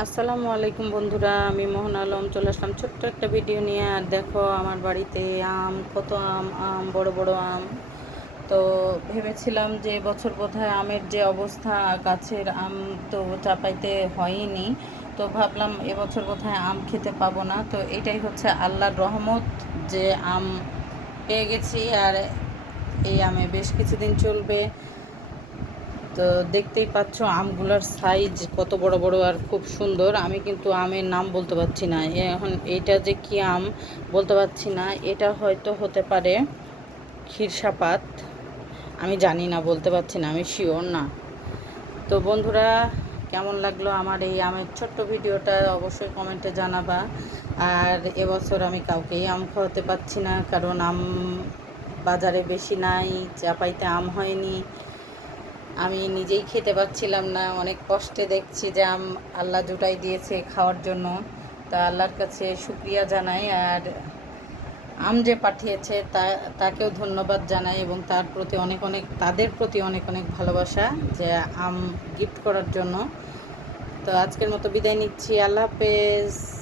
আসসালামু আলাইকুম বন্ধুরা, আমি মোহন আলম, চলে আসলাম ছোট্ট একটা ভিডিও নিয়ে। আর দেখো, আমার বাড়িতে আম, কত আম আম, বড় বড় আম। তো ভেবেছিলাম যে বছর বোধহয় আমের যে অবস্থা, গাছের আম তো চাপাইতে হয়নি। তো ভাবলাম এবছর বোধহয় আম খেতে পাবো না। তো এটাই হচ্ছে আল্লাহর রহমত যে আম পেয়ে গেছি, আর এই আমে বেশ কিছুদিন চলবে। তো দেখতেই পাচ্ছ আমগুলোর সাইজ কত বড় বড় আর খুব সুন্দর। আমি কিন্তু আমের নাম বলতে পারছি না। এখন এটা যে কি আম বলতে পারছি না। এটা হয়তো হতে পারে ক্ষীরসাপাত। আমি জানি না, বলতে পারছি না, আমি শিওর না। তো বন্ধুরা, কেমন লাগল আমার এই আমের ছোট্ট ভিডিওটা? অবশ্যই কমেন্টে জানাবা। আর এবছর আমি কাউকেই আম খাওয়াতে পারছি না, কারণ আম বাজারে বেশি নাই, চাপাইতে আম হয়নি। আমি নিজেই খেতে পাচ্ছিলাম না, অনেক কষ্টে দেখছি যে আম আল্লাহ জুটাই দিয়েছে খাওয়ার জন্য। তা আল্লাহর কাছে শুক্রিয়া জানাই, আর আম যে পাঠিয়েছে তা, তাকেও ধন্যবাদ জানাই এবং তার প্রতি অনেক অনেক, তাদের প্রতি অনেক অনেক ভালোবাসা যে আম গিফট করার জন্য। তো আজকের মতো বিদায় নিচ্ছি, আল্লাহ হাফেজ।